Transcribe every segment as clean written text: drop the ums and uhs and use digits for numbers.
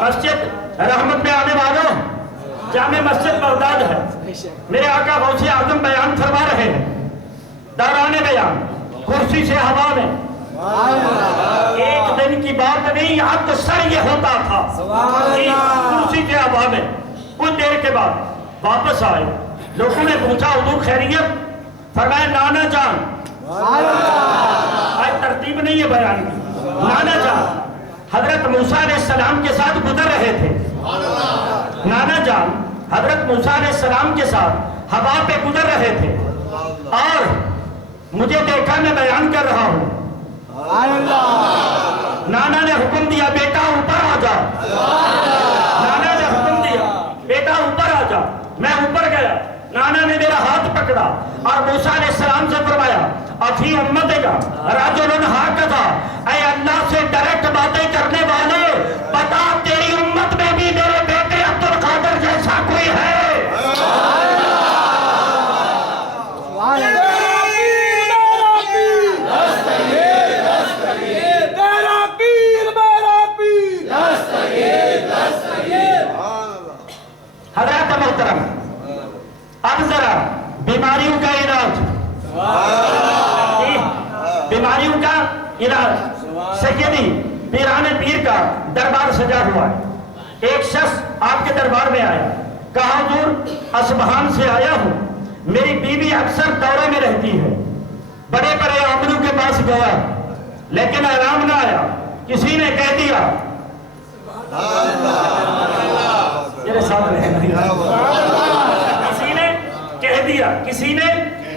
مسجد رحمت میں آنے والوں، جامع مسجد بغداد ہے۔ میرے آقا غوث اعظم بیان فرما رہے ہیں، دوران بیان کرسی سے ہوا میں، ایک دن کی بات نہیں، اکثر یہ ہوتا تھا، کرسی سے ہوا میں۔ کچھ دیر کے بعد واپس آئے، لوگوں نے پوچھا حضور خیریت؟ فرمایا نانا جان، آج ترتیب نہیں ہے بیان کی، نانا جان حضرت موسیٰ علیہ السلام کے ساتھ گزر رہے تھے۔ نانا جان حضرت موسیٰ علیہ السلام کے ساتھ ہوا پہ گزر رہے تھے اور مجھے دیکھا، میں بیان کر رہا ہوں۔ نانا نے حکم دیا بیٹا اوپر آ جا، نانا نے حکم دیا بیٹا اوپر آ جا۔ میں اوپر گیا، نانا نے میرا ہاتھ پکڑا اور موسیٰ علیہ السلام سے فرمایا افی امت کا رجل ہکذا، اے اللہ سے ڈائریکٹ باتیں کرنے والے، بتا تیری امت میں بھی میرے بیٹے عبد القادر جیسا کوئی ہے؟ حضرات محترم، اب ذرا بیماریوں کا علاج، بیماریوں کا علاج، سیدی پیران پیر کا دربار سجا ہوا ہے۔ ایک شخص آپ کے دربار میں آیا، کہا حضور اصبہان سے آیا ہوں، میری بیوی اکثر دورے میں رہتی ہے، بڑے بڑے عاملوں کے پاس گیا لیکن آرام نہ آیا، کسی نے کہہ دیا، میرے ساتھ رہنا، کسی نے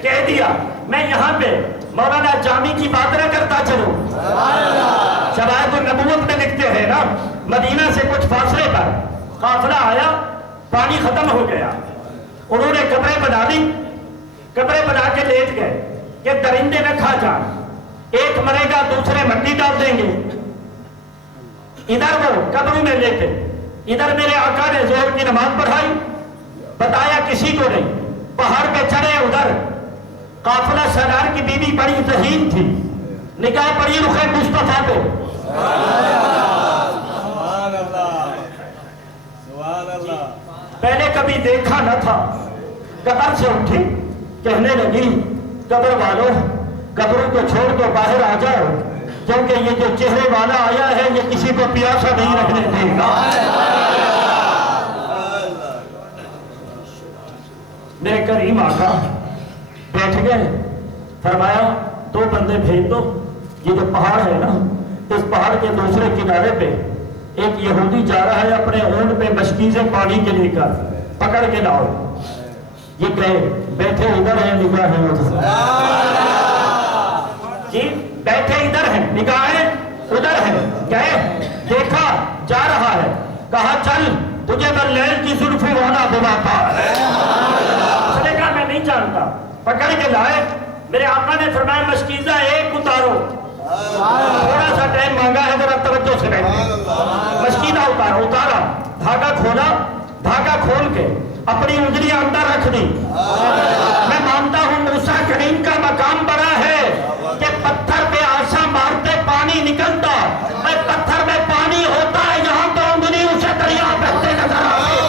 کہہ دیا میں یہاں پہ مولانا جامی کی بات نہ کرتا چلوں۔ شواہد النبوت میں لکھتے ہیں نا، مدینہ سے کچھ فاصلے پر قافلہ آیا، پانی ختم ہو گیا، انہوں نے قبریں بنا لی، قبریں بنا کے لیٹ گئے کہ درندے نہ کھا جائیں، ایک مرے گا دوسرے مٹی ڈال دیں گے۔ ادھر وہ قبروں میں لیٹے، ادھر میرے آقا نے ظہر کی نماز پڑھائی، بتایا کسی کو نہیں، پہاڑ پہ چڑھے، ادھر قافلہ سالار کی بیوی بڑی ذہین تھی، نگاہ پڑی رخ مصطفیٰ پہ، پہلے کبھی دیکھا نہ تھا، قبر سے اٹھی، کہنے لگی قبر والوں قبروں کو چھوڑ دو، باہر آ جاؤ، کیونکہ یہ جو چہرے والا آیا ہے یہ کسی کو پیاسا نہیں رکھنے دے گا۔ میرے کریم آقا بیٹھ گئے، فرمایا دو بندے بھیج دو، یہ جو پہاڑ ہے نا، اس پہاڑ کے دوسرے کنارے پہ ایک یہودی جا رہا ہے، اپنے اونٹ پہ مشکیزیں پانی کے لے کر، پکڑ کے لاؤ۔ یہ کہے بیٹھے ادھر ہیں نگاہیں ادھر، جی بیٹھے ادھر ہیں نگاہیں ادھر ہیں، کہے دیکھا جا رہا ہے، کہا چل تجھے میں لیل کی زلفی والا بلاتا ہے، اس نے کہا میں نہیں جانتا، پکڑ کے لائے۔ میرے آقا نے فرمایا مشکیزہ ایک اتارو، تھوڑا سا ٹائم مانگا ہے، ذرا توجہ سے بیٹھے، مشکیزہ اتارو، اتارا، دھاگا کھولا، دھاگا کھول کے اپنی انگلیاں اندر رکھ دی۔ میں مانتا ہوں موسیٰ کریم کا مقام بڑا ہے کہ پتھر پہ آسا مارتے پانی نکلتا، میں پتھر میں پانی ہوتا ہے، یہاں تو انگلیوں سے دریا بہتے نظر آتے۔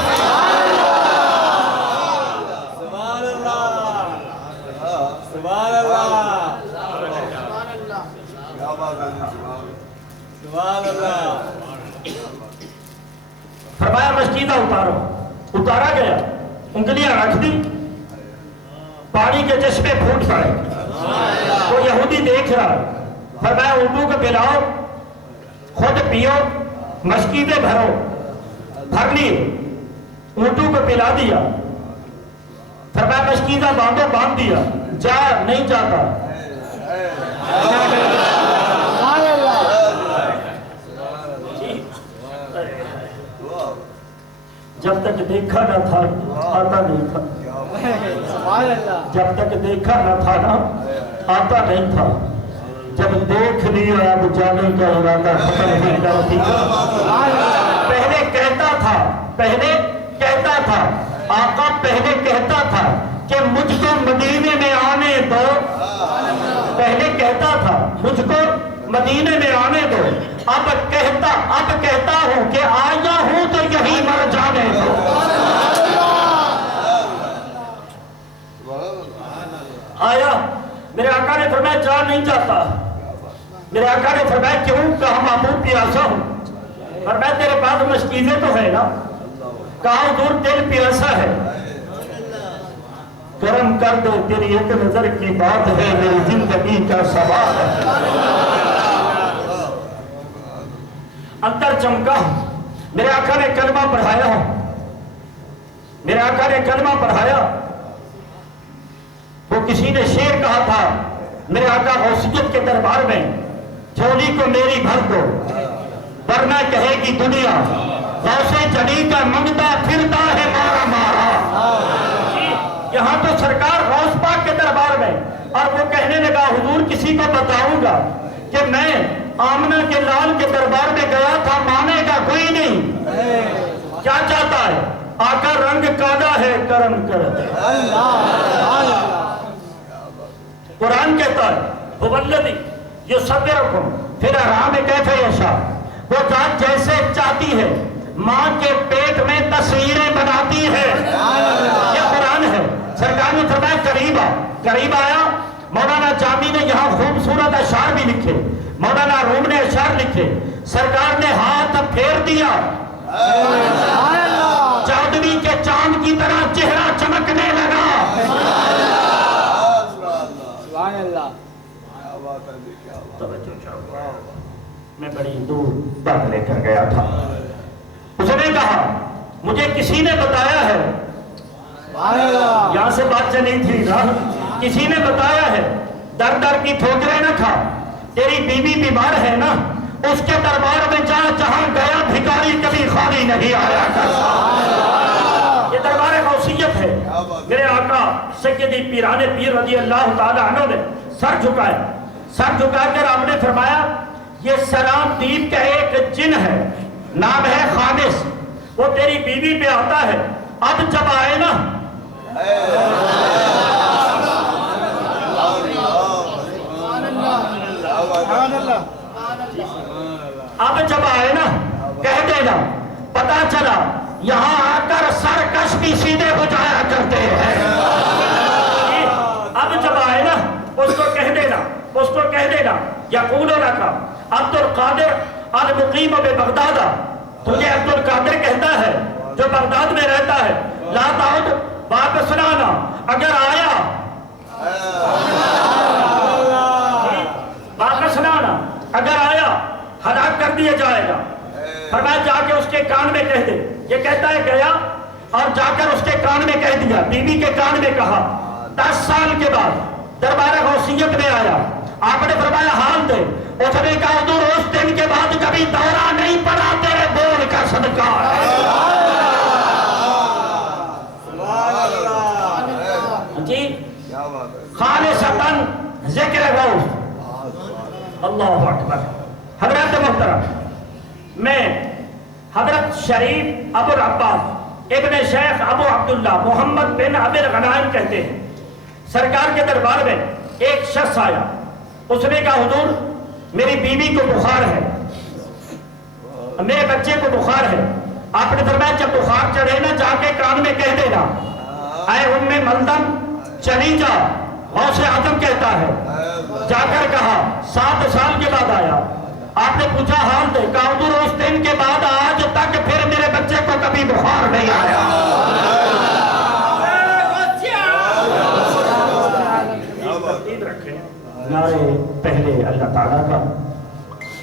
فرمایا مشکیزہ اتارو، اتارا گیا، انگلیاں رکھ دی، پانی کے چشمے پھوٹ پڑے، وہ یہودی دیکھ رہا، فرمایا اونٹوں کو پلاؤ، خود پیو، مشکیزیں بھرو، بھر لی، اونٹوں کو پلا دیا، فرمایا مشکیزہ باندھو، باندھ دیا، جا نہیں جاتا۔ جب تک دیکھا نہ تھا آتا نہیں تھا، جب تک دیکھا نہ تھا نا آتا نہیں تھا، جب دیکھ لیا اب جانے کا ارادہ ختم ہو گیا۔ پہلے کہتا تھا آقا، پہلے کہتا تھا کہ مجھ کو مدینے میں آنے دو، پہلے کہتا تھا مجھ کو مدینے میں آنے دو، اب کہتا ہوں کہ آیا ہوں تو یہی مر جانے دو۔ آیا، میرے آقا نے فرمایا جا نہیں جاتا۔ میرے آقا نے فرمایا کیوں؟ کہا محبوب پیاسا ہوں۔ فرمایا تیرے پاس مشکیزیں تو ہے نا؟ کہا حضور دل پیاسا ہے۔ کرم کر دو تیری ایک نظر کی بات ہے، میری زندگی کا سوال ہے۔ اندر چمکا، میرے آقا نے کلمہ پڑھایا، میرے آقا نے کلمہ پڑھایا۔ وہ کسی نے شعر کہا تھا میرے آقا غوثیت کے دربار میں، جھولی کو میری بھر دو ورنہ کہے گی دنیا غوث جلی کا منگتا پھرتا ہے مارا مارا۔ یہاں تو سرکار غوث پاک کے دربار میں، اور وہ کہنے لگا حضور کسی کو بتاؤں گا کہ میں آمنہ کے لال کے دربار میں گیا تھا، مانے گا کوئی نہیں۔ کیا چاہتا ہے؟ آقا رنگ کالا ہے کرم کر۔ قرآن کہتا ہے وَوَالَّذِي يُصَوِّرُكُمْ فِي الْأَرْحَامِ كَيْفَ يَشَاءُ، وہ ذات جیسے چاہتی ہے ماں کے پیٹ میں تصویریں بناتی ہے۔ یہ قرآن ہے۔ سرکار نے فرمایا قریب آیا۔ مولانا جامی نے یہاں خوبصورت اشعار بھی لکھے، مولانا روم نے اشعار لکھے۔ سرکار نے ہاتھ پھیر دیا، چودھویں کے چاند کی طرح چہرہ چمکنے لگا۔ میں بڑی دور بات لے کر گیا تھا۔ اس نے کہا مجھے کسی نے بتایا ہے، یہاں سے بات چلی تھی نا، کسی نے بتایا ہے در در کی ٹھوکریں نہ کھا، تیری بیوی بیمار ہے نا، اس کے دربار میں جا جہاں گیا بھکاری کبھی خالی نہیں آیا کرتا۔ یہ دربار غوثیت ہے۔ میرے آقا سیدی پیران پیر رضی اللہ تعالیٰ عنہ نے سر جھکا کر آپ نے فرمایا یہ سلام دیپ کا ایک جن ہے، نام ہے خامس، وہ تیری بیوی پہ آتا ہے، اب جب آئے نا کہہ دینا پتا چلا یہاں آ کر سرکش بھی سیدھے ہو جایا کرتے ہیں۔ اب جب آئے نا اس کو کہہ دینا یقول لکا عبد القادر المقیم ببغداد، تجھے عبد القادر کہتا ہے جو بغداد میں رہتا ہے، لا تعود واپس لانا، اگر آیا واپس لانا، اگر آیا ہلاک کر دیا جائے گا۔ فرمایا جا کے اس کے کان میں کہہ دے۔ یہ کہتا ہے گیا اور جا کر اس کے کان میں کہہ دیا، بیوی کے کان میں کہا۔ 10 سال کے بعد دربار غوثیت میں آیا، آپ نے فرمایا حال دے۔ اس نے کہا حضور اس دن کے بعد کبھی دورہ نہیں پڑا، تیرے بول کا صدقہ ہے۔ جی خالصتاً ذکر غوث، اللہ اکبر۔ حضرت محترم، میں حضرت شریف ابو العباس ابن شیخ ابو عبداللہ محمد بن ابی الغنائم کہتے ہیں، سرکار کے دربار میں ایک شخص آیا، اس نے کہا حضور میری بیوی کو بخار ہے، میرے بچے کو بخار ہے۔ آپ نے فرمایا جب بخار چڑھے نا جا کے کان میں کہہ دینا اے ام ملدم چلی جا، غوث اعظم کہتا ہے۔ جا کر کہا 7 سال کے بعد آیا، آپ نے پوچھا حال دے، کہا حضور اس دن کے بعد آج تک پھر میرے بچے کو کبھی بخار نہیں آیا۔ نعرے پہلے اللہ تعالیٰ کا،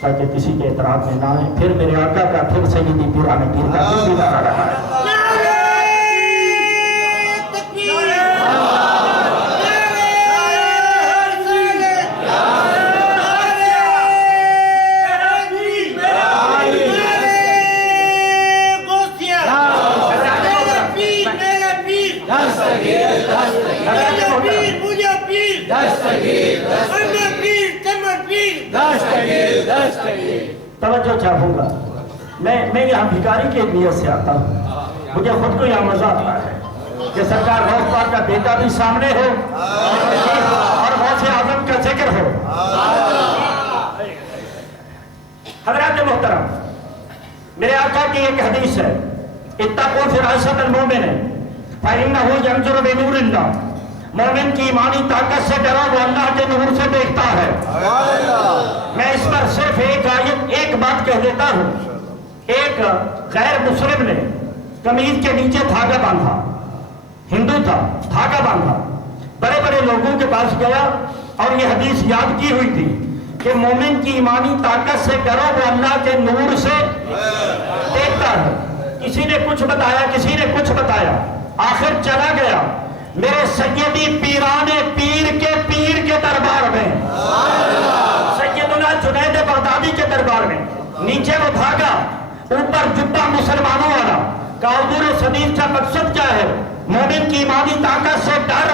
تاکہ کسی کے اعتراض میں نہ آئے۔ پھر میرے آقا کا، پھر سیدی پیران پیر کا پھر بھی لگا رہا ہے۔ توجہ چاہوں گا، میں یہاں بھکاری کے نیت سے آتا ہوں، مجھے خود کو یہاں مزہ آتا ہے کہ سرکار غوث پاک کا بیٹا بھی سامنے ہو اور غوث اعظم کا ذکر ہو۔ حضرات محترم، میرے آقا کی ایک حدیث ہے، اتقوا فراسۃ المومن فإنہ ینظر بنور اللہ، مومن کی ایمانی طاقت سے ڈرو، وہ اللہ کے نور سے دیکھتا ہے۔ میں اس پر صرف ایک بات کہہ دیتا ہوں۔ ایک غیر مسلم نے قمیض کے نیچے دھاگا باندھا، ہندو تھا، دھاگا باندھا، بڑے بڑے لوگوں کے پاس گیا اور یہ حدیث یاد کی ہوئی تھی کہ مومن کی ایمانی طاقت سے ڈرو، وہ اللہ کے نور سے دیکھتا ہے۔ کسی نے کچھ بتایا، کسی نے کچھ بتایا، آخر چلا گیا میرے سیدی پیران پیر کے دربار میں، سیدنا جنید بغدادی کے دربار میں۔ نیچے وہ دھاگا، اوپر جبہ مسلمانوں والا۔ کہا حضور اس حدیث کا مقصد کیا ہے؟ مومن کی ایمانی طاقت سے ڈر،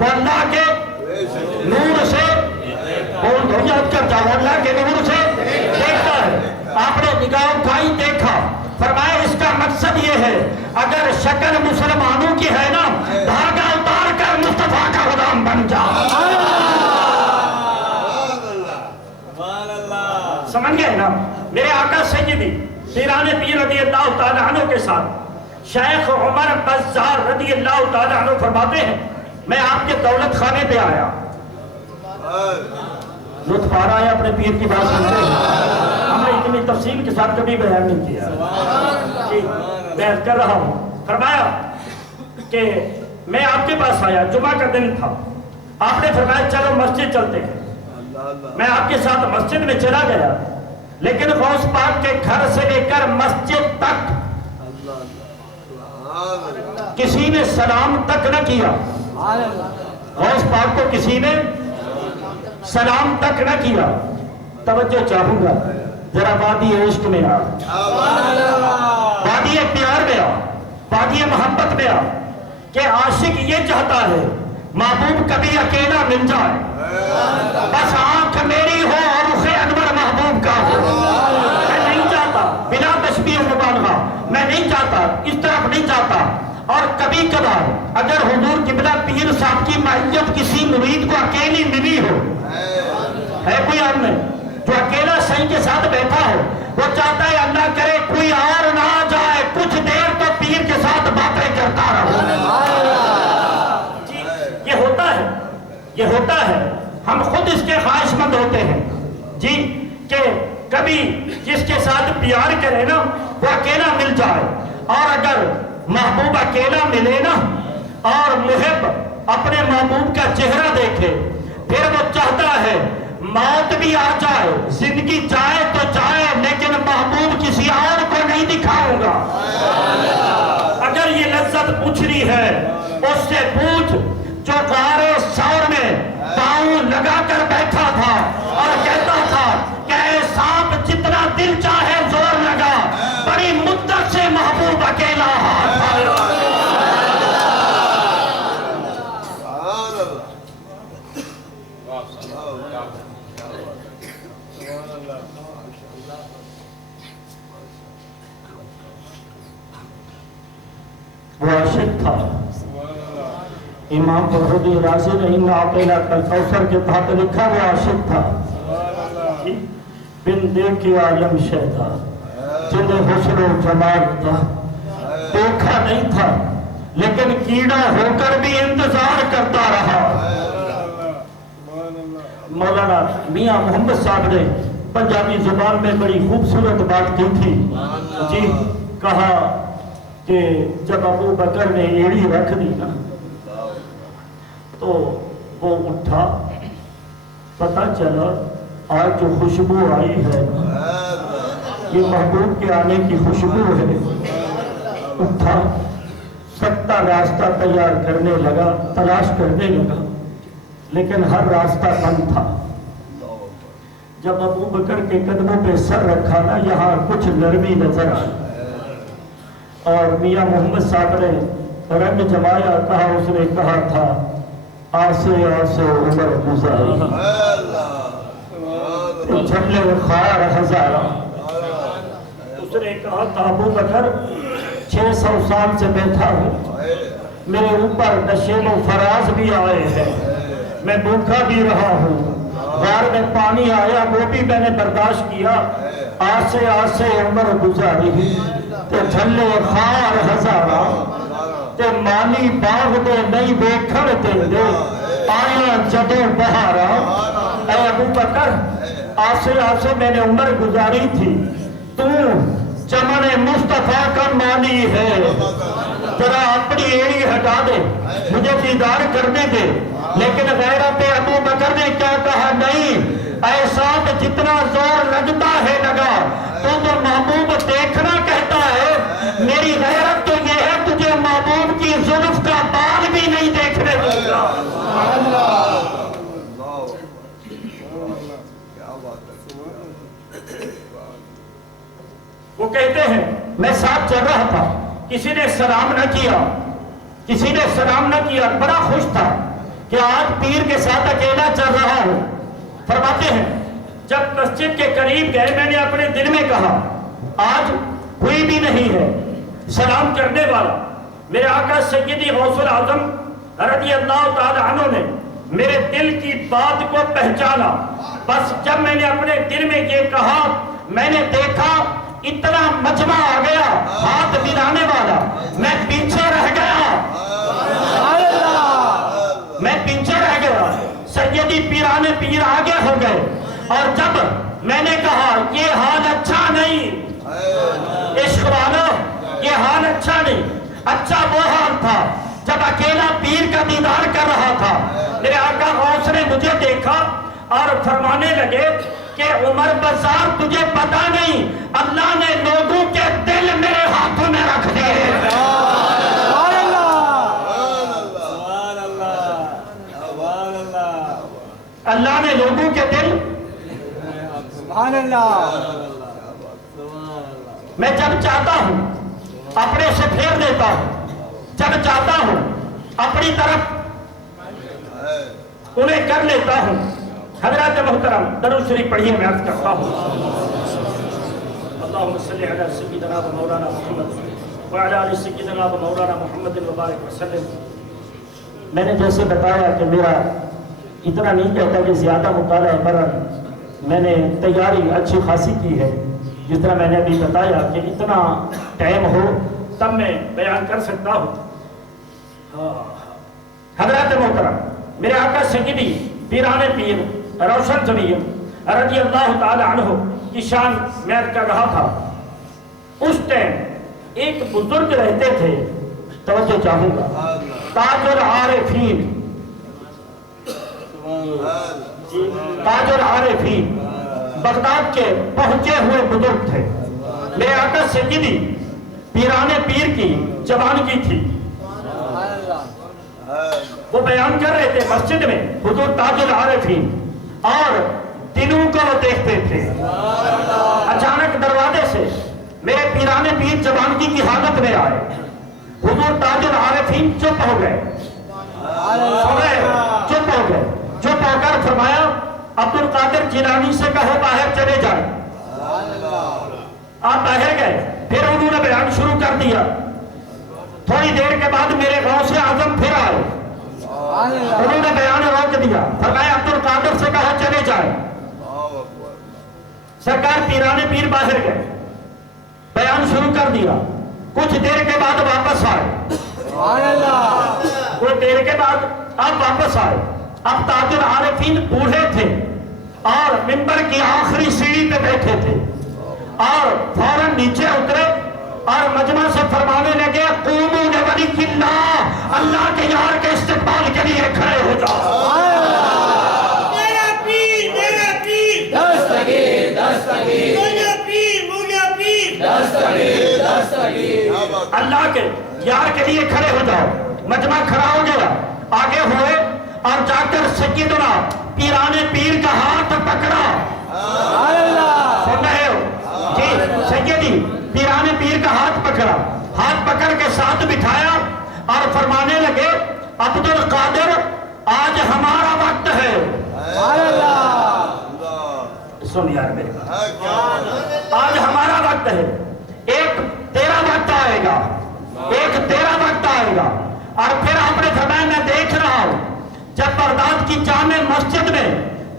وہ اللہ کے نور سے، بول دو یاد کر جاؤ، اللہ کے نور سے دیکھتا ہے۔ آپ نے نگاہ اٹھائی، دیکھا، فرمایا اس کا مقصد یہ ہے اگر شکل مسلمانوں کی ہے نا، دھاگا اتار کر مصطفیٰ کا غلام بن جا۔ سمجھ گئے نا؟ میرے آقا سیدی پیران پیر رضی اللہ تعالیٰ عنہ کے ساتھ شیخ عمر بزار رضی اللہ تعالیٰ عنہ فرماتے ہیں میں آپ کے دولت خانے پہ آیا۔ لطف آ رہا ہے اپنے پیر کی بات سنتے ہیں؟ ہم نے اتنی تفصیل کے ساتھ کبھی بیان نہیں کیا جی، بیان کر رہا ہوں۔ فرمایا کہ میں آپ کے پاس آیا، جمعہ کا دن تھا، آپ نے فرمایا چلو مسجد چلتے ہیں۔ میں آپ کے ساتھ مسجد میں چلا گیا، لیکن غوث پاک کے گھر سے لے کر مسجد تک کسی نے سلام تک نہ کیا۔ غوث پاک کو کسی نے سلام تک نہ کیا۔ توجہ چاہوں گا، ذرا وادی عشق میں آ، وادی پیار میں آ، وادی محبت میں آ، کہ عاشق یہ چاہتا ہے محبوب کبھی اکیلا مل جائے، بس آنکھ میری ہو اور رخ انور محبوب کا ہو۔ میں نہیں چاہتا، بلا تشبیہ مبالغہ، میں نہیں چاہتا، اس طرف نہیں چاہتا۔ اور کبھی کبھار اگر حضور قبلہ پیر صاحب کی معیت کسی مرید کو اکیلی ملی ہو، ہے کوئی آدمی جو اکیلا صحیح کے ساتھ بیٹھا ہو، وہ چاہتا ہے اللہ کرے کوئی اور نہ جائے، کچھ دیر تو پیر کے ساتھ باتیں کرتا رہو۔ جی یہ ہوتا ہے، یہ ہوتا ہے، ہم خود اس کے خواہش مند ہوتے ہیں جی، کہ کبھی جس کے ساتھ پیار کرے نا وہ اکیلا مل جائے۔ اور اگر محبوب اکیلا ملے نا اور محب اپنے محبوب کا چہرہ دیکھے، پھر وہ چاہتا ہے موت بھی آ جائے، زندگی جائے تو جائے، لیکن محبوب کسی اور کو نہیں دکھاؤں گا۔ اگر یہ لذت پوچھنی ہے اس سے پوچھ جو غارِ ثور میں پاؤں لگا کر بیٹھا تھا اور کہتا تھا کہ اے سانپ جتنا دل چاہے زور لگا، بڑی مدت سے محبوب اکیلا ہاتھ آیا۔ وہ عاشق تھا، امام بخاری رازی نے اِنَّا أَعْطَيْنَاكَ الْكَوْثَرَ کے تحت لکھا وہ عاشق تھا، بن دیکھے عالم شیدا، جنہیں حسن و جمال تھا، دیکھا نہیں تھا لیکن کیڑا ہو کر بھی انتظار کرتا رہا۔ مولانا میاں محمد صاحب نے پنجابی زبان میں بڑی خوبصورت بات کی تھی جی، کہا کہ جب ابو بکر نے ایڑی رکھ دی نا تو وہ اٹھا، پتہ چلا آج جو خوشبو آئی ہے یہ محبوب کے آنے کی خوشبو ہے۔ اٹھا، سکتا راستہ تیار کرنے لگا، تلاش کرنے لگا، لیکن ہر راستہ بند تھا۔ جب ابو بکر کے قدموں پہ سر رکھا نا، یہاں کچھ نرمی نظر آئی، اور میاں محمد صاحب نے رنگ جمایا، کہا اس نے کہا تھا آسے آسے عمر گزاری، جھلے خار ہزارہ۔ اس نے کہا تھا ابو بکر 600 سال سے بیٹھا ہوں، میرے اوپر نشیب و فراز بھی آئے ہیں، میں بھوکا بھی رہا ہوں، غار میں پانی آیا وہ بھی میں نے برداشت کیا، آسے آسے عمر گزاری تے جھلے خار ہزارہ تے مانی باغ دے نہیں بیکھڑ دے دے آیا جدوں بہارا۔ اے ابو بکر آسے آسے میں نے عمر گزاری تھی، تو چمن مصطفیٰ کا مانی ہے، ذرا اپنی ایڑی ہٹا دے مجھے دیدار کرنے دے۔ لیکن غیرت ابو بکر نے کیا کہا، نہیں اے ساتھ جتنا زور لگتا ہے لگا، تو محبوب دیکھنا کہتا ہے، میری غیرت تو یہ ہے تجھے محبوب کی زلف کا بال بھی نہیں دیکھنے دوں گا۔ وہ کہتے ہیں میں ساتھ چل رہا تھا، کسی نے سلام نہ کیا، بڑا خوش تھا کہ آج پیر کے ساتھ اکیلا چل رہا ہوں۔ فرماتے ہیں جب مسجد کے قریب گئے میں نے اپنے دل میں کہا آج کوئی بھی نہیں ہے سلام کرنے والا۔ میرے آقا سیدی غوث العظم رضی اللہ تعالی عنہ نے میرے دل کی بات کو پہچانا۔ بس جب میں نے اپنے دل میں یہ کہا، میں نے دیکھا اتنا مجمع آ گیا ہاتھ ملانے والا، میں پیچھے رہ گیا، سیدی پیرانے پیر آگے ہو گئے۔ اور جب میں نے کہا یہ حال اچھا نہیں، عشق والو یہ حال اچھا نہیں، اچھا وہ حال تھا جب اکیلا پیر کا دیدار کر رہا تھا۔ میرے آقا غوث نے مجھے دیکھا اور فرمانے لگے کہ عمر بزار تجھے پتا نہیں اللہ نے لوگوں کے دل میرے ہاتھوں میں رکھ دیے۔ اللہ نے لوگوں کے دل، سبحان اللہ، میں جب چاہتا ہوں اپنے سے پھیر دیتا ہوں، جب چاہتا ہوں اپنی طرف انہیں کر لیتا ہوں۔ حضرات محترم درود شریف پڑھیے، میں عرض کرتا ہوں اللہم صلی علی سیدنا و مولانا محمد وعلی آل سیدنا و مولانا محمد وبارک وسلم۔ میں نے جیسے بتایا کہ میرا اتنا نہیں کہتا کہ زیادہ مطالعہ برن، میں نے تیاری اچھی خاصی کی ہے، جس طرح میں نے ابھی بتایا کہ اتنا ٹائم ہو تب میں بیان کر سکتا ہوں۔ حضرات محترم میرے آقا سیدی پیران پیر روشن ضمیر رضی اللہ تعالی عنہ کی شان میں کر رہا تھا۔ اس ٹائم ایک بزرگ رہتے تھے، توجہ چاہوں گا، تاج العارفین، تاج العارفین بغداد کے پہنچے ہوئے بزرگ تھے۔ میرے آقا سیدی پیران پیر کی زبان کی تھی، وہ بیان کر رہے تھے مسجد میں حضور تاج العارفین، اور دنوں کو وہ دیکھتے تھے۔ اچانک دروازے سے میرے پیران پیر زبانگی کی حالت میں آئے، حضور تاج العارفین چپ ہو گئے، چپ ہو کر فرمایا عبدالقادر جیلانی سے کہو باہر چلے جائیں۔ آپ باہر گئے، پھر انہوں نے بیان شروع کر دیا۔ تھوڑی دیر کے بعد میرے غوث اعظم پھر آئے، انہوں نے بیان روک دیا، فرمایا عبدالقادر سے کہا چلے جائیں۔ سرکار پیران پیر باہر گئے، بیان شروع کر دیا، کچھ دیر کے بعد واپس آئے، کچھ دیر کے بعد اب واپس آئے۔ اب تاج العارفین بوڑھے تھے اور منبر کی آخری سیڑھی پہ بیٹھے تھے، اور فوراً نیچے اترے اور مجمع سے فرمانے لگے قوموا لولی اللہ، اللہ کے یار کے استقبال کے لیے کھڑے ہو جاؤ۔ میرا پیر، میرا پیر، دستگیر، دستگیر، میرا پیر، میرا پیر، دستگیر، دستگیر، اللہ کے یار کے لیے کھڑے ہو جاؤ۔ مجمع کھڑا ہو گیا، آگے ہوئے اور جا کر سیدنا پیران پیر کا ہاتھ پکڑا۔ سن رہے ہو جی؟ سیدی پیران پیر کا ہاتھ پکڑا، ہاتھ پکڑ کے ساتھ بٹھایا اور فرمانے لگے عبدالقادر آج ہمارا وقت ہے۔ سن یار میرے، آج ہمارا وقت ہے، ایک تیرا وقت آئے گا، ایک تیرا وقت آئے گا۔ اور پھر آپ نے فرمایا میں دیکھ رہا ہوں جب بغداد کی جامع مسجد میں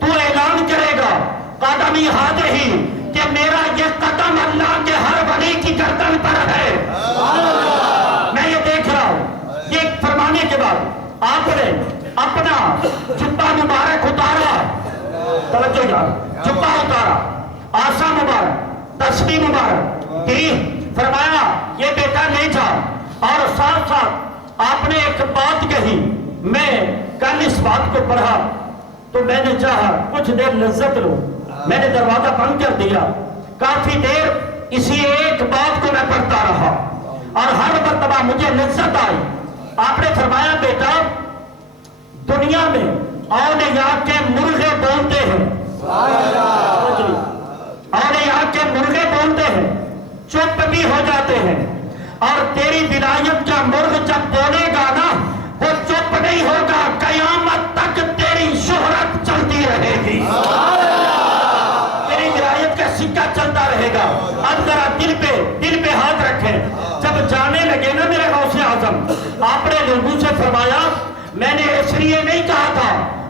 تو اعلان کرے گا قدمی ہی کہ میرا یہ قدم اللہ کے ہر ولی کی گردن پر ہے. میں یہ دیکھ رہا ہوں. یہ فرمانے کے بعد آپ نے اپنا جبہ مبارک اتارا. توجہ یار, جبہ اتارا, آسا مبارک, تسبیح مبارک دی, فرمایا یہ بیٹا لے جا. اور ساتھ ساتھ آپ نے ایک بات کہی. میں کل اس بات کو پڑھا تو میں نے چاہا کچھ دیر لذت لوں. میں نے دروازہ بند کر دیا. کافی دیر اسی ایک بات کو میں پڑھتا رہا اور ہر مرتبہ مجھے لذت آئی. آپ نے فرمایا بیٹا دنیا میں اولیاء کے مرغے بولتے ہیں, اولیاء کے مرغے بولتے ہیں, چپ بھی ہو جاتے ہیں, اور تیری ولایت کا مرغ جب بولے گا نا وہ چپ نہیں ہوگا, قیامت تک تیری شہرت چلتی رہے گی, تیری ولایت کا سکہ چلتا رہے گا. اب ذرا دل پہ ہاتھ رکھیں. جب جانے لگے نا میرے غوث اعظم, آپ نے لوگوں سے فرمایا میں نے اس لیے نہیں کہا تھا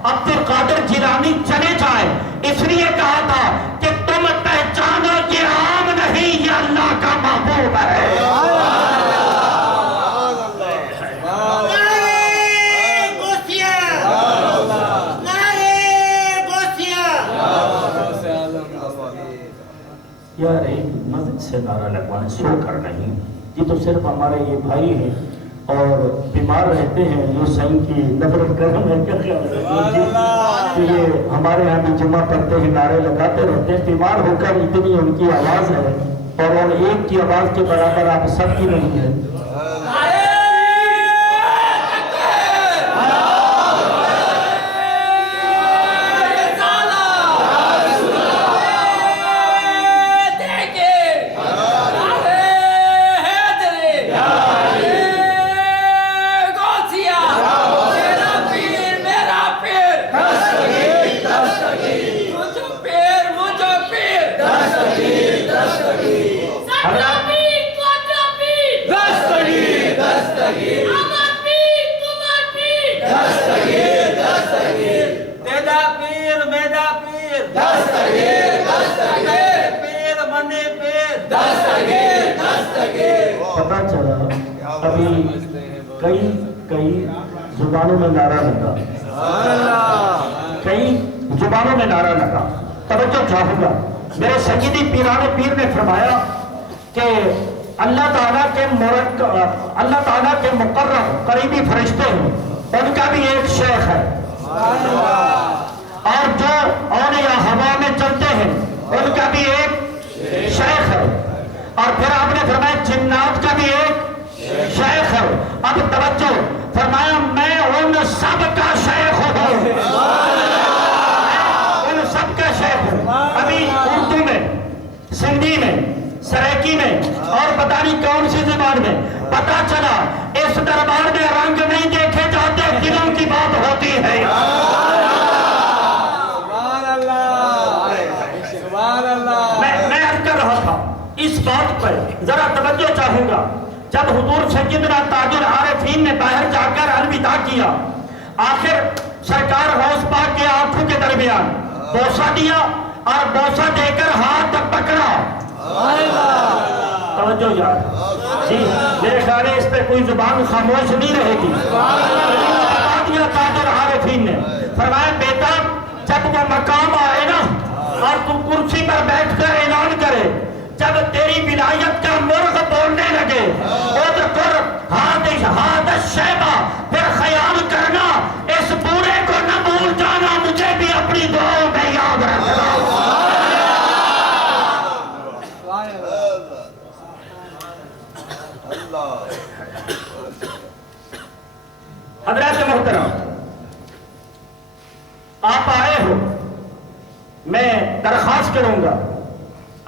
عبد القادر جیلانی چلے جائیں, اس لیے کہا تھا کہ تم پہچانو یہ عام نہیں, یہ اللہ کا محبوب ہے. یار ایک مسجد سے نعرہ لگوانے سو کر نہیں, یہ تو صرف ہمارے یہ بھائی ہیں اور بیمار رہتے ہیں, یہ صحیح کی نفرت کرم ہے. کیا خیال ہے کہ یہ ہمارے یہاں بھی جمعہ پڑھتے ہیں, نعرے لگاتے رہتے ہیں, بیمار ہو کر اتنی ان کی آواز ہے اور ان ایک کی آواز کے برابر آپ سب کی نہیں ہے. پتا چلا ابھی کئی زبانوں میں نعرہ لگا, کئی زبانوں میں نعرہ لگا. توجہ چاہوں گا, میرے سیدی پیران پیر نے فرمایا کہ اللہ تعالیٰ کے مقرب قریبی فرشتے ہیں, ان کا بھی ایک شیخ ہے, اور جو اولیاء ہوا میں چلتے ہیں ان کا بھی ایک شیخ ہے, اور پھر آپ نے فرمایا جنات کا بھی ایک شیخ ہے. اب توجہ, فرمایا میں ان سب کا شیخ ہوں, ان سب کا شیخ ہوں. ابھی اردو میں, سندھی میں, سریکی میں اور پتہ نہیں کون سی زبان میں, پتا چلا اس دربار میں رنگ نہیں دیکھے جاتے, دلوں کی بات ہوتی ہے. میں عرض کر رہا تھا اس بات پر ذرا توجہ چاہوں گا. جب حضور سیدنا تاج العارفین نے باہر جا کر الوداع کیا, آخر سرکار غوث پاک کے آنکھوں کے درمیان بوسہ دیا اور بوسہ دے کر ہاتھ پکڑا. توجہ یار جی, میرے خیال ہے اس پہ کوئی زبان خاموش نہیں رہے گی. بتا دیا تاج العارفین نے, فرمایا بیٹا جب وہ مقام آئے نا اور تو کرسی پر بیٹھ کر اعلان کرے, جب تیری ولایت کا مرغ بولنے لگے, اذکر ہاد الشیبہ, پھر خیال کرنا اس بورے کو نہ بھول جانا, مجھے بھی اپنی دعاؤں میں یاد رکھنا. حضرات محترم, آپ آئے ہو, میں درخواست کروں گا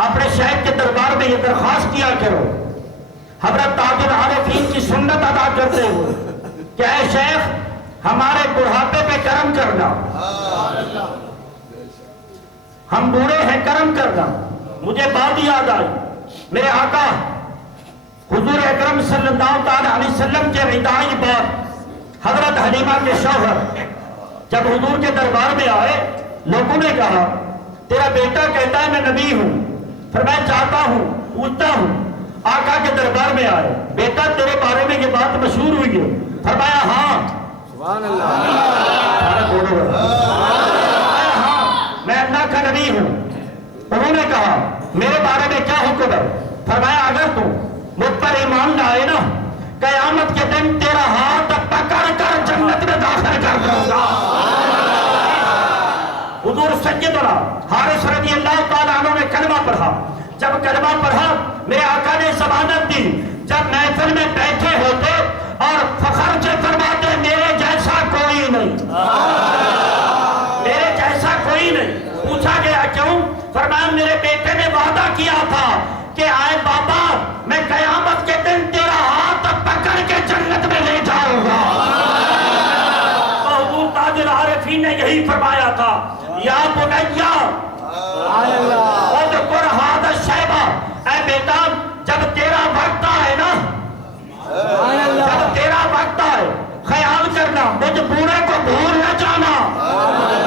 اپنے شیخ کے دربار میں یہ درخواست کیا کرو, حضرت تاج العارفین کی سنت ادا کرتے ہوئے کہ اے شیخ ہمارے بڑھاپے پہ کرم کرنا, ہم بوڑھے ہیں کرم کرنا. مجھے بات یاد آئی, میرے آقا حضور اکرم صلی اللہ تعالی علیہ وسلم کے ردائی بات حضرت حلیمہ کے شوہر جب حضور کے دربار میں آئے لوگوں نے کہا تیرا بیٹا کہتا ہے میں نبی ہوں، پھر میں چاہتا ہوں پوچھتا ہوں، آقا کے دربار میں آئے، بیٹا تیرے بارے میں یہ بات مشہور ہوئی ہے؟ فرمایا ہاں، سبحان اللہ، فرمایا ہاں میں اللہ کا نبی ہوں۔ انہوں نے کہا میرے بارے میں کیا حکم ہے؟ فرمایا اگر تو مجھ پر ایمان لائے نا، قیامت کے دن تیرا ہاتھ پکڑ کر جنت میں داخل کر دوں گا۔ حضور سیدنا حارث رضی اللہ تعالیٰ عنہ نے کلمہ پڑھا، جب کلمہ پڑھا میرے آقا نے ضمانت دی، جب محفل میں بیٹھے ہوتے اور فخر سے فرماتے میرے جیسا کوئی نہیں، میرے جیسا کوئی نہیں۔ پوچھا گیا کیوں؟ فرمایا میرے بیٹے نے وعدہ کیا تھا کہ آئے بابا میں قیامت کے دن تیرا ہاتھ پکڑ کے جنت میں لے جاؤں گا۔ حضور تاج العارفین نے یہی فرمایا تھا، یا بنیا اذکر ھذا الشیبہ، اے بیٹا جب تیرا وقت آئے نا، جب تیرا وقت آئے خیال کرنا مجھ بوڑھے کو بھول نہ جانا۔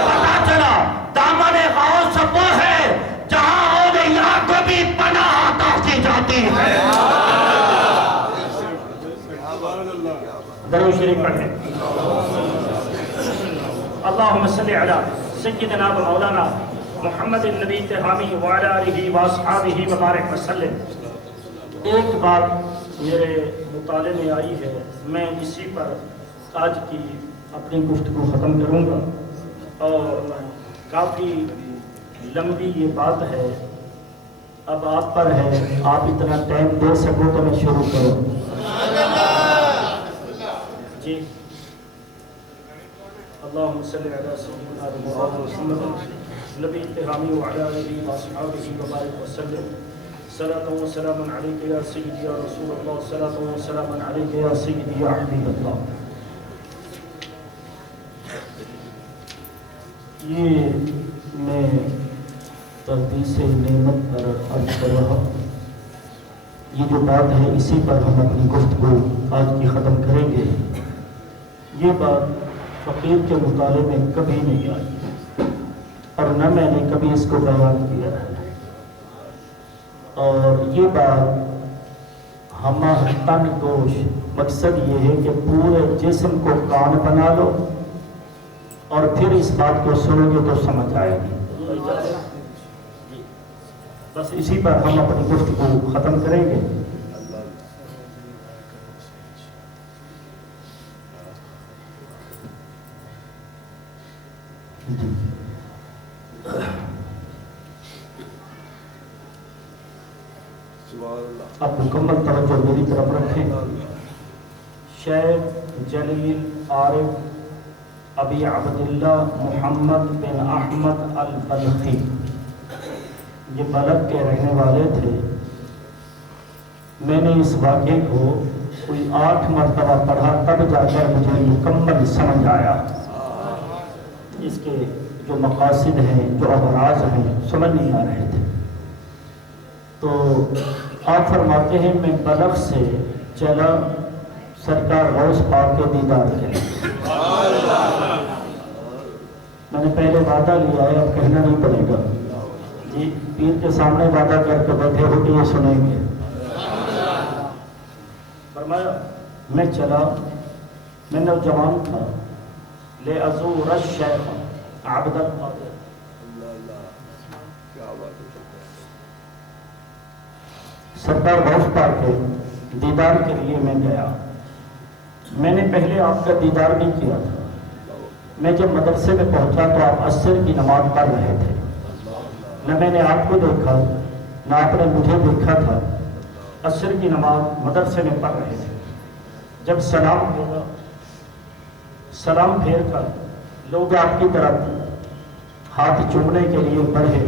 پتا چلا دامن غوث وہ ہے جہاں اولیاء کو بھی پناہ عطا کی جاتی ہے۔ درود شریف پڑھیں۔ اللہم صلی علی سیدنا و مولانا محمد النبی تہامی وعلی آلہ واصحابہ وبارک وسلم۔ ایک بات میرے مطالعے میں آئی ہے، میں اسی پر آج کی اپنی گفتگو ختم کروں گا، اور کافی لمبی یہ بات ہے، اب آپ پر ہے آپ اتنا ٹائم دے سکو تو میں شروع کروں۔ جی اللہم صلی علی سیدنا و مولانا محمد نبی تہامی وعلی آلہ واصحابہ وبارک وسلم۔ صلاۃ و سلام علیک یا سیدی یا رسول اللہ، صلاۃ و سلام علیک یا سیدی یا حبیب اللہ۔ یہ میں تقدیس نعمت پر عرض کر رہا ہوں، یہ جو بات ہے اسی پر ہم اپنی گفتگو آج کی ختم کریں گے۔ یہ بات فقیر کے مطالعے میں کبھی نہیں آئی اور نہ میں نے کبھی اس کو بیان کیا ہے، اور یہ بات ہمارا تن گوش مقصد یہ ہے کہ پورے جسم کو کان بنا لو اور پھر اس بات کو سنو گے تو سمجھ آئے گی۔ بس اسی پر ہم اپنی گفتگو ختم کریں گے۔ اب مکمل توجہ میری طرف رکھیں۔ شیخ جلیل عارف ابی عبداللہ محمد بن احمد البلخی یہ بلخ کے رہنے والے تھے۔ میں نے اس واقعے کو کوئی 8 مرتبہ پڑھا تب جا کر مجھے مکمل سمجھ آیا، اس کے جو مقاصد ہیں جو اغراض ہیں سمجھ نہیں آ رہے تھے۔ تو آپ فرماتے ہیں میں بلخ سے چلا سرکار غوث پاک کے دیدار کے لیے۔ میں نے پہلے وعدہ لیا ہے، اب کہنا نہیں پڑے گا جی، پیر کے سامنے وعدہ کر کے بیٹھے ہو کہ یہ سنیں گے۔ فرمایا میں چلا، میں نوجوان تھا، لے ازور الشیخ عبد القادر، سرکار غوث پاک کے دیدار کے لیے میں گیا۔ میں نے پہلے آپ کا دیدار نہیں کیا تھا۔ میں جب مدرسے میں پہنچا تو آپ عصر کی نماز پڑھ رہے تھے، نہ میں نے آپ کو دیکھا نہ آپ نے مجھے دیکھا تھا۔ عصر کی نماز مدرسے میں پڑھ رہے تھے۔ جب سلام پھیرا، سلام پھیر کر لوگ آپ کی طرف ہاتھ چومنے کے لیے بڑھے،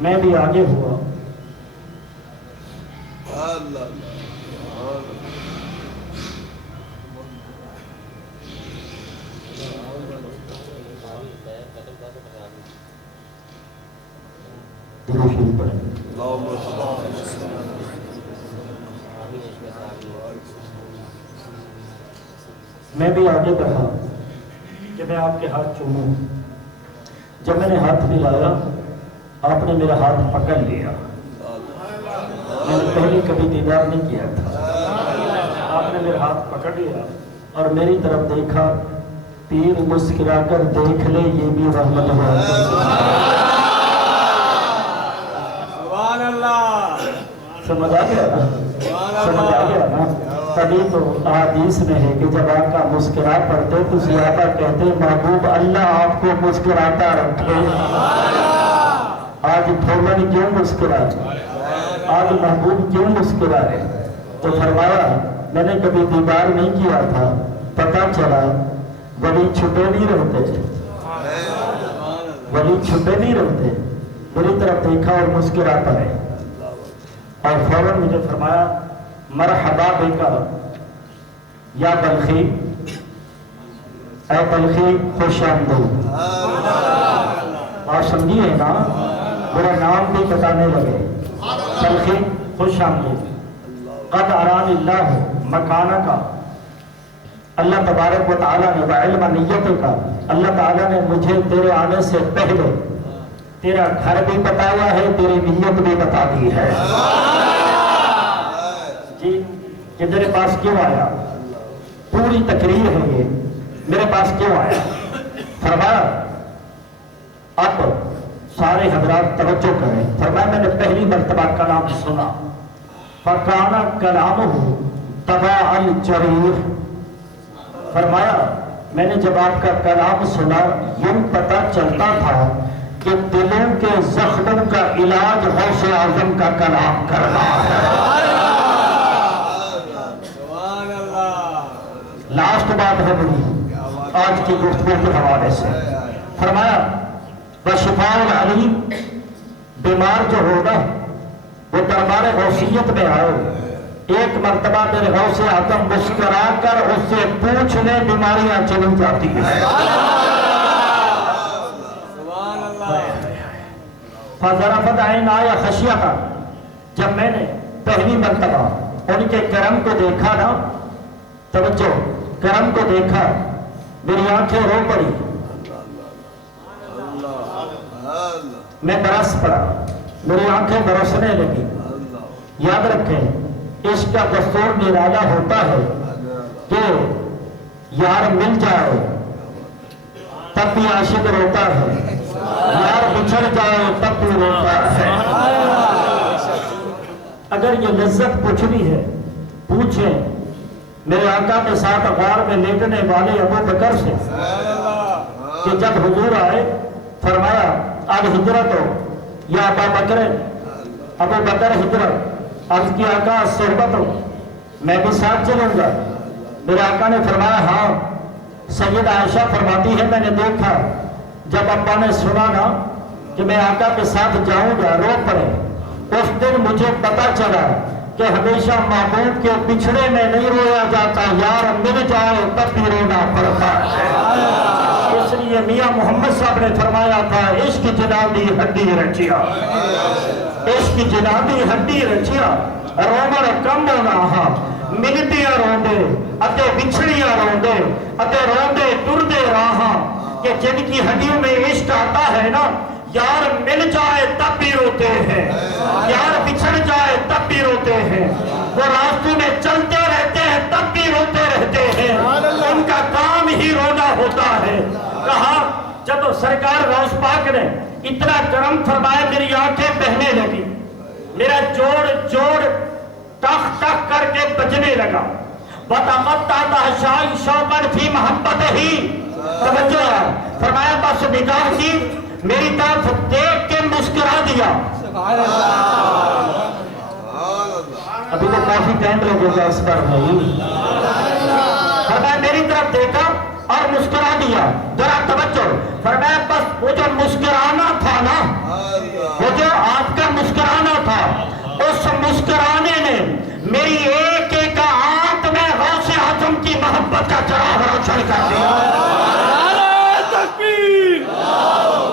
میں بھی آگے ہوا۔ میں بھی آگے بڑھا کہ میں آپ کے ہاتھ چوموں، جب میں نے ہاتھ ملایا آپ نے میرا ہاتھ پکڑ لیا. میں نے پہلے کبھی دیدار نہیں کیا تھا. آپ نے میرا ہاتھ پکڑ لیا اور میری طرف دیکھا. پیر مسکرا کر دیکھ لے یہ بھی رحمت ہے. سبحان اللہ. سمجھ آ گیا نا؟ سمجھ آ گیا نا؟ تبھی تو حدیث میں ہے کہ جب آقا مسکرا پڑتے تو صحابہ کہتے محبوب اللہ آپ کو مسکراتا رکھے. آج تھومن کیوں مسکرا رہے؟ آج محبوب کیوں مسکرا رہے؟ تو فرمایا میں نے کبھی دیدار نہیں کیا تھا. پتہ چلا ولی چھپے نہیں رہتے. ولی چھپے نہیں رہتے. میری طرف دیکھا اور مسکراتا ہے اور فوراً مجھے فرمایا مرحبا بکا یا بلخی. اے بلخی خوش آمدید. آپ سمجھیے نا میرا نام بھی بتانے لگے. بلخی خوش آمدید. قد ارانی اللہ مکانہ کا. اللہ تبارک و تعالیٰ نے بعلم نیت کا اللہ تعالیٰ نے مجھے تیرے آنے سے پہلے تیرا گھر بھی بتایا ہے تیری نیت بھی بتا دی ہے. جی کہ میرے پاس کیوں آیا؟ پوری تقریر ہے یہ. میرے پاس کیوں آیا؟ فرمایا اب سارے حضرات توجہ کریں. فرمایا میں نے پہلی مرتبہ کلام سنا. فکانا کلامہ تبع الجریر. فرمایا میں نے جب آپ کا کلام سنا یوں پتہ چلتا تھا کہ دلوں کے زخموں کا علاج غوث اعظم کا کلام کرنا ہے. لاسٹ بات ہے میری آج کی گفتگو کے حوالے سے. فرمایا بشفاء العلیم بیمار جو ہوگا وہ دربار غوثیت میں آئے. ایک مرتبہ میرے غوث اعظم مسکرا کر اس سے پوچھ لے بیماریاں چلی جاتی ہیں. فَظَرَفَتْ عَيْنَايَ خَشْيَةً. جب میں نے پہلی مرتبہ ان کے کرم کو دیکھا نا, توجہ, کرم کو دیکھا, میری آنکھیں رو پڑی. میں برس پڑا, میری آنکھیں برسنے لگی. یاد رکھیں عشق کا دستور نرالا ہوتا ہے کہ یار مل جائے تب بھی عاشق روتا ہے, یار بچھڑ جائے تب بھی روتا ہے. اگر یہ لذت پوچھنی ہے پوچھیں میرے آقا کے ساتھ غار میں لیٹنے والے ابو بکر سے کہ جب حضور آئے فرمایا الہجرت یا ابا بکر. ابو بکر ہجرت. عرض کی آقا صحبت میں بھی ساتھ چلوں گا. میرے آقا نے فرمایا ہاں. سید عائشہ فرماتی ہے میں نے دیکھا جب ابا نے سنا نا کہ میں آقا کے ساتھ جاؤں گا رو پڑے. اس دن مجھے پتا چلا کہ ہمیشہ محبوب کے بچھڑے میں نہیں رویا جاتا, یار مل جائے تب بھی رونا پڑتا ہے. اس لیے میاں محمد صاحب نے فرمایا تھا عشق جنابی ہڈی رچیا. عشق جنابی ہڈی رچیا رومر کم ہونا ہاں ملتیاں روندے اتے بچھڑیاں روندے اتے روندے ٹردے راہاں. کہ جن کی ہڈیوں میں عشق آتا ہے نا یار مل جائے تب بھی روتے ہیں, یار بچھڑ جائے تب بھی روتے ہیں. وہ راستوں میں چلتے رہتے ہیں تب بھی روتے رہتے ہیں. ان کا کام ہی رونا ہوتا ہے. کہا جب سرکار غوث پاک نے اتنا کرم فرمایا میری آنکھیں بہنے لگی, میرا جوڑ ٹخ ٹخ کر کے بجنے لگا. وَتَقَطَّعَتْ أَحْشَائِي شَوْقًا فِي مَحَبَّتِهِ. توجہ فرمایا بس نگاہ کی میری طرف دیکھ کے مسکرا دیا. ابھی تو کافی ٹائم لگے گا اس پر نہیں. فرمایا میری طرف دیکھا اور مسکرا دیا. ذرا توجہ فرمایا بس وہ جو مسکرانا تھا نا, وہ جو آپ کا مسکرانا تھا, اس مسکرانے نے میری ایک ایک آنکھ میں غوث اعظم کی محبت کا چراغ روشن کر دیا. نعرہ تکبیر,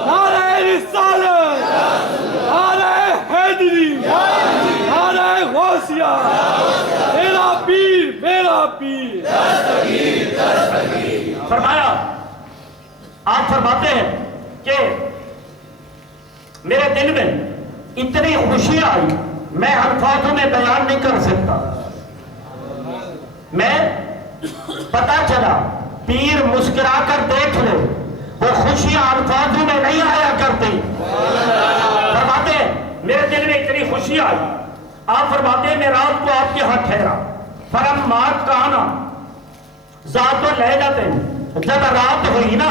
نعرہ رسالت, نعرہ حیدری, نعرہ غوثیہ, میرا پیر میرا پیر. فرمایا آپ فرماتے ہیں کہ میرے دل میں اتنی خوشی آئی میں الفاظوں میں بیان نہیں کر سکتا. میں پتا چلا پیر مسکرا کر دیکھ لے وہ خوشیاں الفاظوں میں نہیں آیا کرتی. فرماتے میرے دل میں اتنی خوشی آئی. آپ فرماتے میں رات کو آپ کے ہاں ٹھہرا. فرمات کہانا ذات و لیلت، جب رات ہوئی نا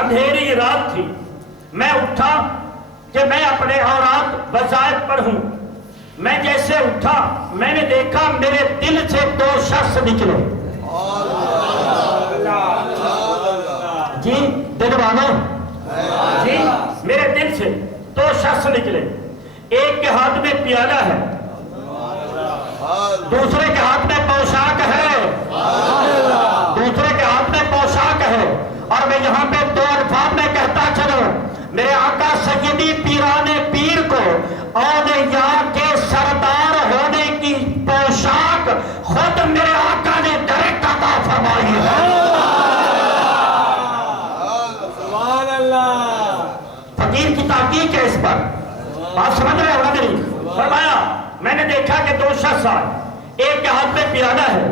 اندھیری رات تھی، میں اٹھا کہ میں اپنے اورات وظائف پڑھوں. میں جیسے اٹھا میں نے دیکھا میرے دل سے 2 شخص نکلے. جی دل والوں، جی میرے دل سے 2 شخص نکلے. ایک کے ہاتھ میں پیالہ ہے، دوسرے کے ہاتھ میں پوشاک ہے. دوسرے کے ہاتھ میں پوشاک ہے. اور میں یہاں پہ 2 الفاظ میں کہتا چلو، میرے آقا سیدی پیران پیر کو اولیاء کے سردار ہونے کی پوشاک خود میرے آقا نے ڈائریکٹ عطا فرمائی ہے. سبحان اللہ. فقیر کی تحقیق ہے اس پر. آپ سمجھ رہے ہو نا میری؟ فرمایا میں نے دیکھا کہ 2 شخص آئے، ایک کے ہاتھ میں پیالہ ہے،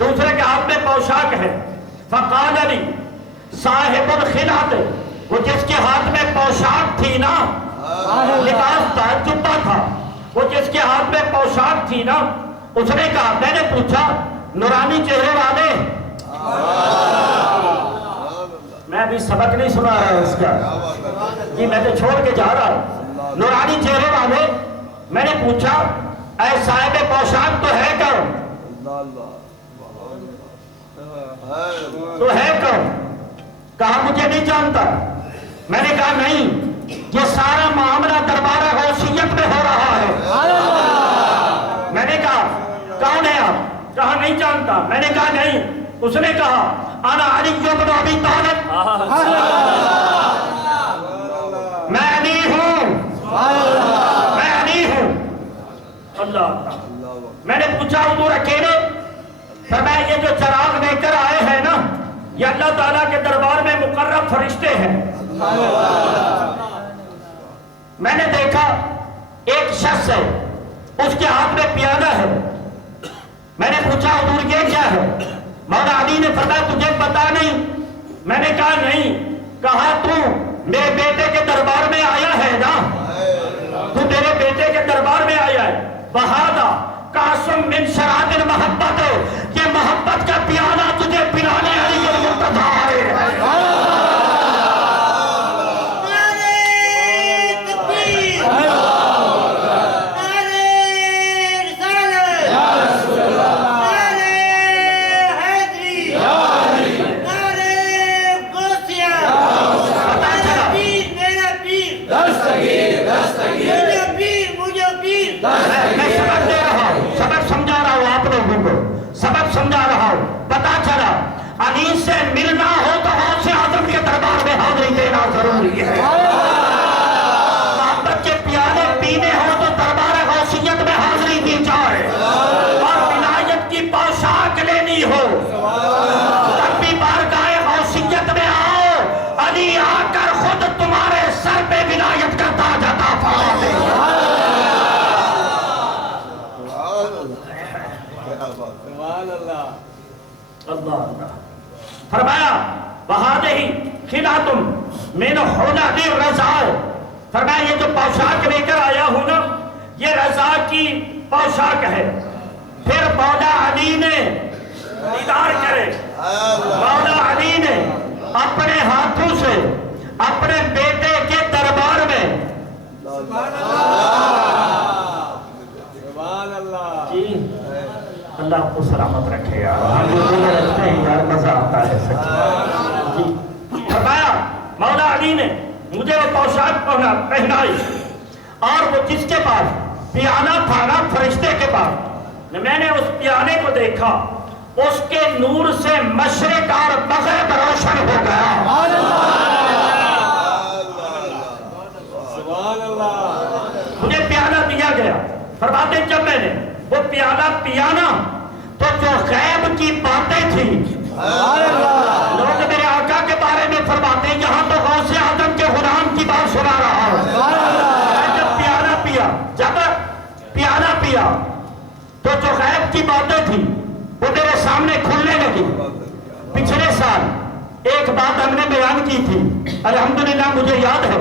دوسرے کے ہاتھ میں پوشاک ہے. فقال علی صاحب الخلعت، وہ جس کے ہاتھ میں پوشاک تھی نا، لباس تھا، جبہ تھا، وہ جس کے ہاتھ میں پوشاک تھی نا، اس نے کہا، میں نے پوچھا نورانی چہرے والے، میں ابھی سبق نہیں سنا رہا اس کا جی، میں تو چھوڑ کے جا رہا ہوں. نورانی چہرے والے، میں نے پوچھا اے صاحب پوشاک تو ہے کون؟ تو ہے کون؟ کہا مجھے نہیں جانتا. میں نے کہا نہیں، یہ سارا معاملہ دربار غوثیت میں ہو رہا ہے. میں نے کہا کون ہے آپ؟ کہا نہیں جانتا. میں نے کہا نہیں. اس نے کہا انا علی بن ابی طالب، میں علی ہوں، میں علی ہوں. اللہ. میں نے پوچھا حضور اکیلے؟ فرمایا یہ جو چراغ لے کر آئے ہیں نا، یہ اللہ تعالیٰ کے دربار میں مقرب فرشتے ہیں. میں نے دیکھا ایک شخص ہے، اس کے ہاتھ میں پیالہ ہے. میں نے پوچھا حضور یہ کیا ہے؟ مولا علی نے فرمایا تجھے پتا نہیں؟ میں نے کہا نہیں. کہا تو میرے بیٹے کے دربار میں آیا ہے نا، تو میرے بیٹے کے دربار میں آیا ہے. بہادا قاسم من شراب المحبت، یہ محبت کا پیالہ تجھے پلانے علی المرتضیٰ آئے ہیں. سبق سمجھا رہا ہوں. پتا چلا علی سے ملنا ہو تو غوث اعظم کے دربار میں حاضری دینا ضروری ہے. محبت کے پیالے پینے ہو تو دربار غوثیت میں حاضری دی جائے. اور ولایت کی پوشاک لینی ہو تب بھی بارگاہ غوثیت میں آؤ، علی آ کر خود تمہارے سر پہ ولایت کا تاج عطا فرما دے. اللہ. فرمایا وہادہی خلعتم من حلل الرضا، فرمایا یہ جو پوشاک لے کر آیا ہوں نا، یہ رضا کی پوشاک ہے. پھر مولا علی نے دیدار کرے، مولا علی نے اپنے ہاتھوں سے اپنے بیٹے کے دربار میں جی اللہ کو سلامت رکھے یار، ہم یہ رکھتے ہیں یار، مزہ آتا ہے سچ جی. فرمایا مولا علی نے مجھے وہ پوشاک پہنائی، اور وہ جس کے پاس پیالہ تھا نا فرشتے کے پاس، میں نے اس پیالے کو دیکھا، اس کے نور سے مشرق اور مغرب روشن ہو گیا. مجھے پیالہ دیا گیا. فرماتے جب میں نے وہ پیالہ پیا نا تو جو غیب کی باتیں تھیں، لوگ میرے آقا کے بارے میں فرماتے ہیں یہاں تو غوث اعظم کے غلام کی بات سنا رہا ہوں. کیا تو جو غیب کی باتیں تھی وہ میرے سامنے کھلنے لگی. پچھلے سال ایک بات ہم نے بیان کی تھی, الحمدللہ مجھے یاد ہے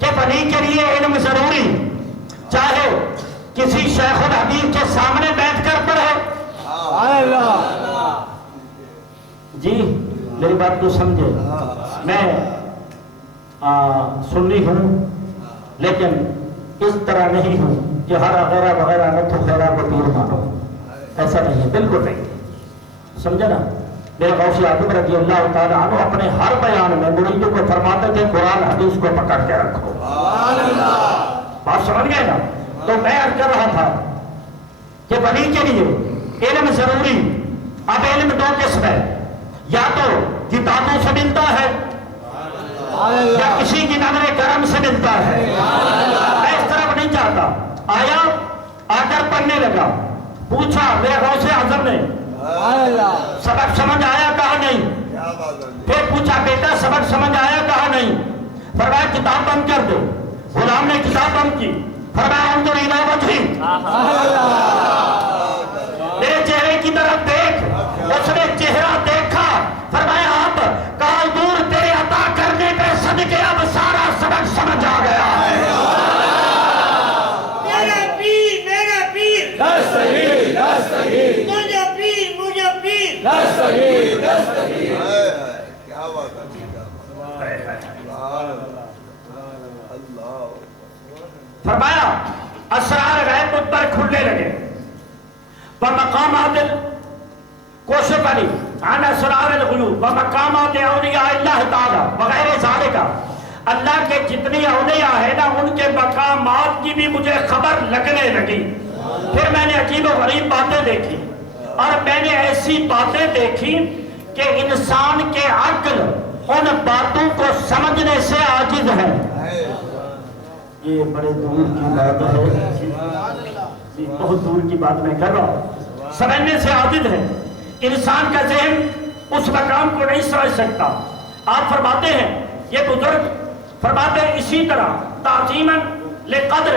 کہ ولی کے لیے علم ضروری, چاہے کسی شیخ الحدیث کے سامنے بیٹھ کر پڑھے. جی میری بات تو سمجھے, میں سنی ہوں لیکن اس طرح نہیں ہوں کہ ہر وغیرہ وغیرہ نہ تو خیرہ کو پیر مانو, ایسا نہیں ہے, بالکل نہیں, سمجھا نا. میرے غوث اعظم رضی اللہ تعالیٰ عنہ اپنے ہر بیان میں مریدوں کو فرماتے تھے قرآن حدیث کو پکڑ کے رکھو. بات سمجھ گئے نا. تو میں عرض کر رہا تھا کہ ولی کے لیے علم ضروری. اب علم دو قسم ہے, یا تو کتابوں سے ملتا ہے یا کسی کی نظر کرم سے ملتا ہے. میں اس طرف نہیں چاہتا. آیا آ کر پڑھنے لگا, پوچھا میرے غوث اعظم نے سبق سمجھ آیا کہا نہیں. پھر پوچھا بیٹا سبق سمجھ آیا کہا نہیں. فرمایا کتاب بند کر دو. غلام نے کتاب بند کی. فرمایا انظر الی وجہی, میرے چہرے کی طرف دیکھ. اس نے چہرہ دیکھا. فرمایا اب کال دور تیرے عطا کرنے پہ صدقے اب سارا سبق سمجھ آ گیا ہے. میرا پیر, میرا پیر, دستگیر دستگیر مجھے پیر, مجھے پیر. دستگیر دستگیر. کیا بات ہے. اللہ فرمایا اسرار غیب مجھ پر کھلنے لگے. ومقامات کوشف علی عن اسرار الغیوب ومقامات اولیاء اللہ تعالی وغیرہ ذالک. اللہ کے جتنی اولیاء ہیں نا ان کے مقامات کی بھی مجھے خبر لگنے لگی. پھر میں نے عجیب و غریب باتیں دیکھی, اور میں نے ایسی باتیں دیکھی کہ انسان کے عقل ان باتوں کو سمجھنے سے عاجز ہے. یہ بڑے دور کی بات ہے, بہت دور کی بات میں کر رہا ہوں, سمجھنے سے عاجز ہے. انسان کا ذہن اس مقام کو نہیں سمجھ سکتا. آپ فرماتے ہیں, یہ بزرگ فرماتے ہیں اسی طرح تعظیماً لقدر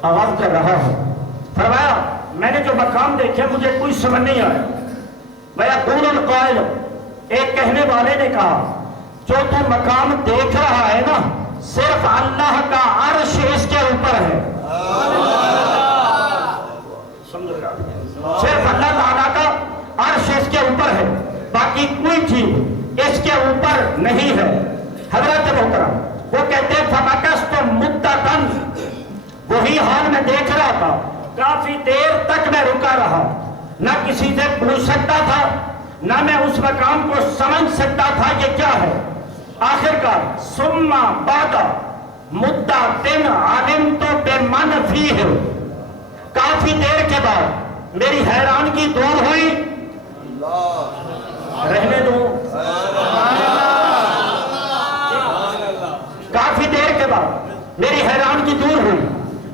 آواز کر رہا ہوں. فرمایا میں نے جو مقام دیکھے مجھے کوئی سمجھ نہیں آیا. وَيَقُولُ الْقَائِلُ, ایک کہنے والے نے کہا جو تو مقام دیکھ رہا ہے نا صرف اللہ کا عرش اس کے اوپر ہے. صرف اللہ تعالیٰ کا عرش اس کے اوپر ہے, باقی کوئی چیز اس کے اوپر نہیں ہے. حضرت محترم وہ کہتے ہیں فَمَكَثْتُ مُدَّةً, وہی حال میں دیکھ رہا تھا, کافی دیر تک میں رکا رہا. نہ کسی سے پوچھ سکتا تھا, نہ میں اس مقام کو سمجھ سکتا تھا یہ کیا ہے. آخرکار ثم بعد مدۃ علمت بمن فیہ, کافی دیر کے بعد میری حیرانگی دور ہوئی. رہنے دو. کافی دیر کے بعد میری حیرانگی دور ہوئی,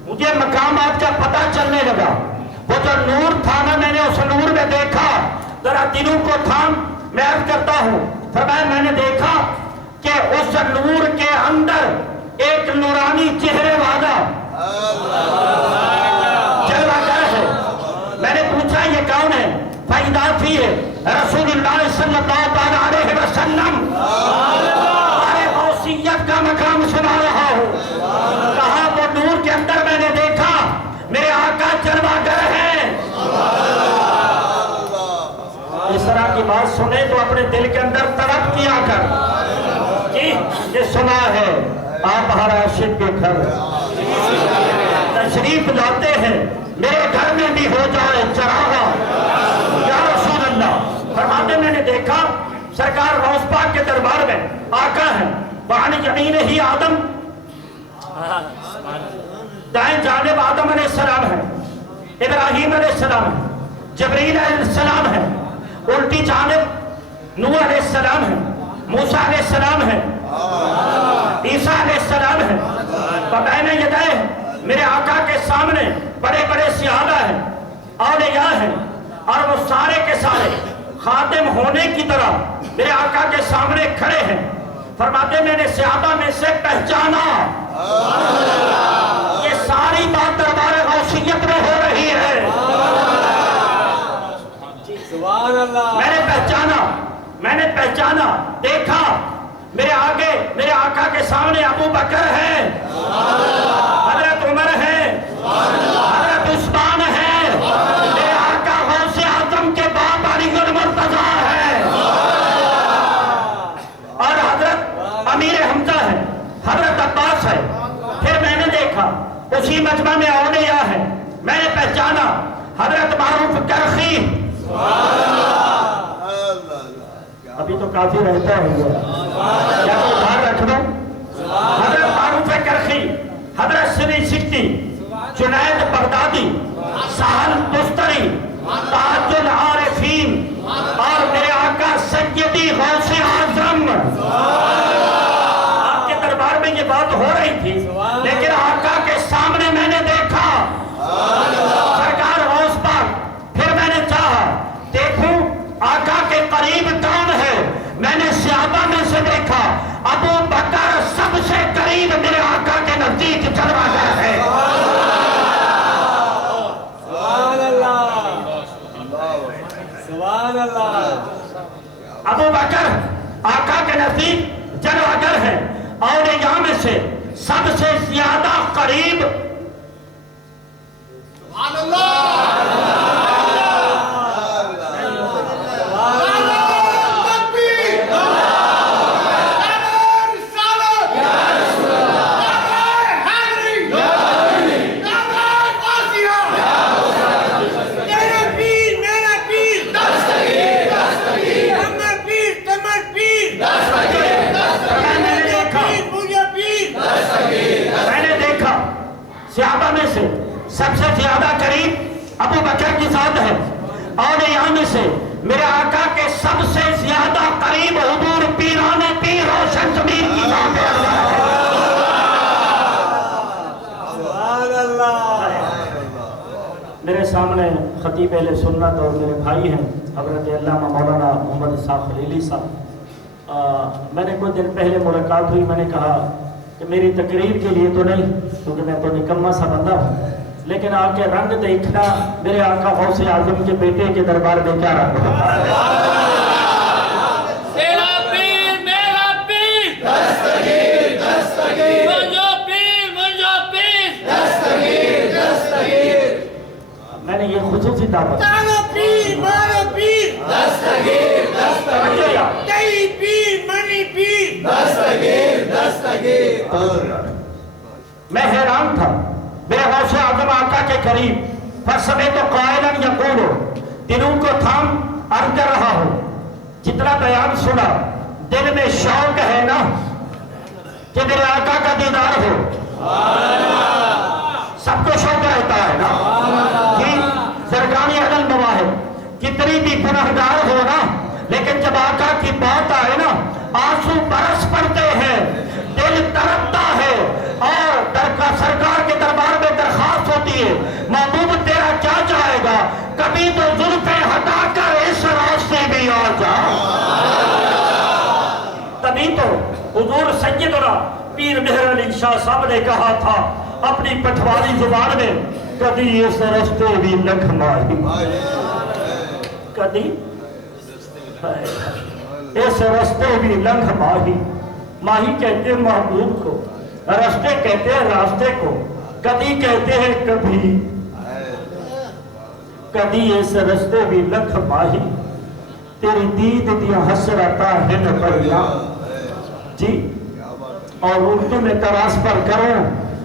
مجھے مقامات کا پتہ چلنے لگا. وہ جو نور تھا نا میں نے اس نور میں دیکھا, ذرا دلوں کو تھام میں عرض کرتا ہوں. فرمایا میں نے دیکھا کہ اس نور کے اندر ایک نورانی چہرے والا جلوہ گر ہے. میں نے پوچھا یہ کون ہے؟ فَإِذَا فِيهِ رسول اللہ صلی اللہ علیہ وسلم. ارے غوثیت کا مقام سنا رہا ہوں. کہا وہ نور کے اندر میں نے دیکھا میرے آقا جلوہ گر ہے. اس طرح کی بات سنے تو اپنے دل کے اندر طلب کیا کر کہ یہ سنا ہے آپ ہر عاشق کے گھر تشریف لاتے ہیں، میرے گھر میں بھی ہو جائے چراغا یا رسول اللہ۔ فرماتے میں نے دیکھا سرکار غوث پاک کے دربار میں آقا ہے، وعن یمین ہی آدم، دائیں جانب آدم علیہ السلام ہے، ابراہیم علیہ السلام ہے، جبریل علیہ السلام ہے، الٹی جانب نوح علیہ السلام ہے، موسیٰ علیہ السلام ہے، عیسیٰ علیہ السلام ہے، بین یدیہ میرے آقا کے سامنے بڑے بڑے صحابہ ہیں، اولیاء ہیں، اور وہ سارے کے سارے خاتم ہونے کی طرح میرے آقا کے سامنے کھڑے ہیں۔ فرماتے میں نے صحابہ میں سے پہچانا، یہ ساری بات دربار غوثیت میں ہو رہی ہے۔ میں نے پہچانا، دیکھا میرے آگے میرے آقا کے سامنے ابو بکر ہے، حضرت عمر ہے، حضرت عثمان ہے، میرے آقا غوث اعظم کے باپ علی المرتضیٰ ہے، اور حضرت امیر حمزہ ہے، حضرت عباس ہے۔ پھر میں نے دیکھا اسی مجمع میں اولیاء ہے، میں نے پہچانا حضرت معروف کرخی، ابھی تو کافی رہتا ہے یہ، کیا تو ادھار رکھ دو، حضرت معروف کرخی، حضرت سری سکتی، جنید بغدادی، سہل تستری، تاج العارفین، اور میرے آقا سیدی غوث اعظم۔ آپ کے دربار میں یہ بات ہو رہی تھی، لیکن آقا کے سامنے میں نے دیکھا سرکار غوث پاک۔ پھر میں نے چاہا دیکھوں آقا کے قریب کون ہے، میں نے صحابہ میں سے دیکھا ابو بکر سب سے قریب میرے آقا کے نزدیک جلوہ گر ہے۔ سبحان اللہ، سبحان اللہ۔ ابو بکر آقا کے نزدیک جلوہ گر ہے، اولیاء میں سے سب سے زیادہ قریب۔ سبحان اللہ، صحابہ میں سے سب سے زیادہ قریب ابو بکر کی ذات ہے، اولیاء میں سے میرے آقا کے سب سے زیادہ قریب حضور پیران پیر روشن زمین کی ذات ہے۔ سبحان اللہ۔ میرے سامنے خطیب اہل سنت اور میرے بھائی ہیں حضرت علامہ مولانا محمد اسحاق خلیلی صاحب۔ میں نے کچھ دن پہلے ملاقات ہوئی، میں نے کہا کہ میری تقریر کے لیے تو نہیں، کیونکہ میں تو نکمہ سا بندہ ہوں، لیکن آ کے رنگ دیکھنا میرے آقا غوث اعظم کے بیٹے کے دربار میں کیا رنگ ہوتا ہے۔ تیرا پیر میرا پیر، دستگیر دستگیر، مجھو پیر، دستگیر۔ میں نے یہ خصوصی دعوت تارو پیر مارو پیر، دستگیر دستگیر، کئی پیر منی پیر، دستگیر۔ میں حیران تھا میرے غوث اعظم آقا کے قریب، فسمعت قائلا یقول، دلوں کو تھام عرض کر رہا ہوں، جتنا بیان سنا دل میں شوق ہے نا کہ میرے آقا کا دیدار ہو، سب کو شوق رہتا ہے نا کہ زرگانی علی المواہب کتنی بھی گنہگار ہو نا، لیکن جب آقا کی بات آئے نا آنسو برس پڑتے ہیں، دل تڑپتا ہے، اور سرکار کے دربار میں درخواست ہوتی ہے محبوب تیرا کیا چاہے گا، کبھی تو زلفیں ہٹا کر اس راستے بھی آ جا۔ تبھی تو حضور سیدنا پیر مہر علی شاہ صاحب نے کہا تھا اپنی پٹھواری زبان میں، کبھی اس راستے بھی لکھ ماہی، کبھی اس راستے بھی لنگھ ماہی۔ ماہی کہتے ہیں محبوب کو، راستے کہتے ہیں راستے کو، کبھی کہتے ہیں کبھی، کبھی اس راستے بھی لنگھ ماہی، تیری دید دیا حسرتا ہے نبریا۔ جی اور اردو میں ٹرانسفر کروں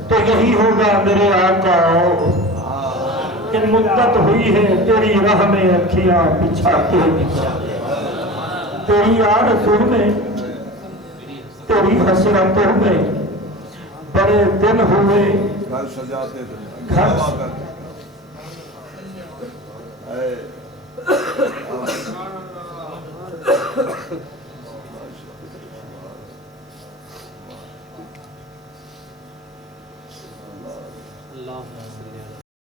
تو یہی ہوگا میرے آقا کہ مدت ہوئی ہے تیری راہ میں اکھیاں بچھاتے بچھاتے، تیری آرزو میں تیری حسرتوں میں بڑے دن ہوئے گھر سجاتے تھے گھر دعا کرتے اے